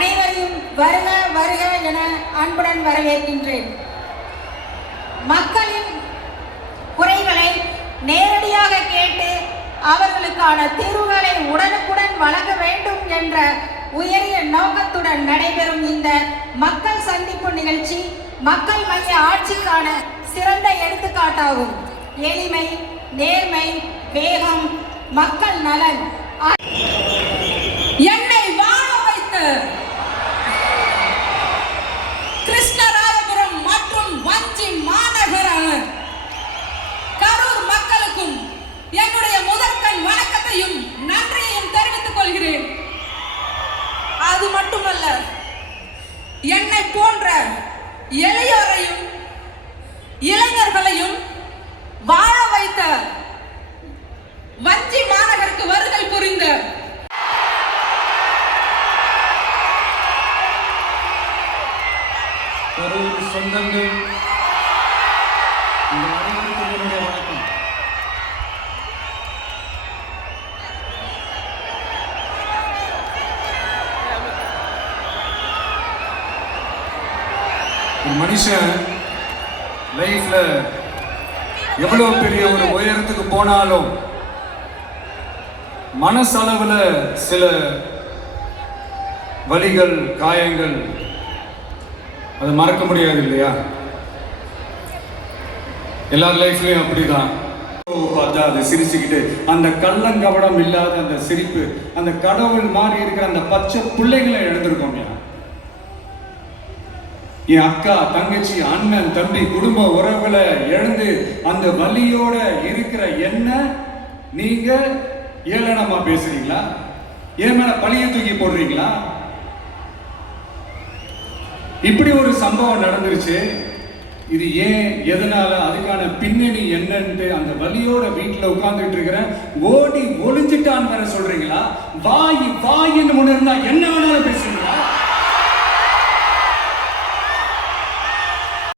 அனைவரையும் வருக வருக என அன்புடன் வரவேற்கின்றேன். மக்களின் குறைகளை நேரடியாக கேட்டு அவர்களுக்கான தீர்வுகளை உடனுக்குடன் வழங்க வேண்டும் என்ற உயரிய நோக்கத்துடன் நடைபெறும் இந்த மக்கள் சந்திப்பு நிகழ்ச்சி மக்கள் மைய ஆட்சிக்கான சிறந்த எடுத்துக்காட்டாகும். எளிமை, நேர்மை, வேகம், மக்கள் நலன் என்னை வாழ வைத்த கிருஷ்ணராயபுரம் மற்றும் வஞ்சி மாநகர கரூர் மக்களுக்கும் என்னுடைய முதற்கண் வணக்கத்தையும் நன்றியையும் தெரிவித்துக் கொள்கிறேன். அது மட்டுமல்ல, என்னை போன்ற எளியோரையும் இளைஞர்களையும் வாழ வைத்த வஞ்சி மாநகருக்கு வருகை புரிந்த கரூர் சொந்தங்கள் அனைவருக்கும் வணக்கம். ஒரு மனுஷன் லைஃப்ல எவ்வளவு பெரிய ஒரு உயரத்துக்கு போனாலும் மனசளவுல சில வலிகள், காயங்கள் அது மறக்க முடியாது இல்லையா? எல்லார் லைஃப்லயும் அப்படிதான். பார்த்தா அது சிரிச்சுக்கிட்டு அந்த கள்ளங்கவடம் இல்லாத அந்த சிரிப்பு, அந்த கடவுள் மாதிரி இருக்கிற அந்த பச்சை பிள்ளைகளை இழந்திருக்கோம். என் அக்கா, தங்கச்சி, அண்ணன், தம்பி, குடும்ப உறவுகளை இழந்து அந்த வலியோட இருக்கிற என்ன நீங்க ஏளனமா பேசுறீங்களா? என் மேல பழிய தூக்கி போடுறீங்களா? இப்படி ஒரு சம்பவம் நடந்துருச்சு. இது ஏன், எதனால, அதுக்கான பின்னணி என்னன்ட்டு அந்த வலியோட வீட்டுல உட்கார்ந்துட்டு இருக்கிற ஓடி ஒளிஞ்சிட்டான்னு வேற சொல்றீங்களா? வாயின்னு ஒண்ணு இருந்தா என்ன வேணாலும் பேசுறீங்களா?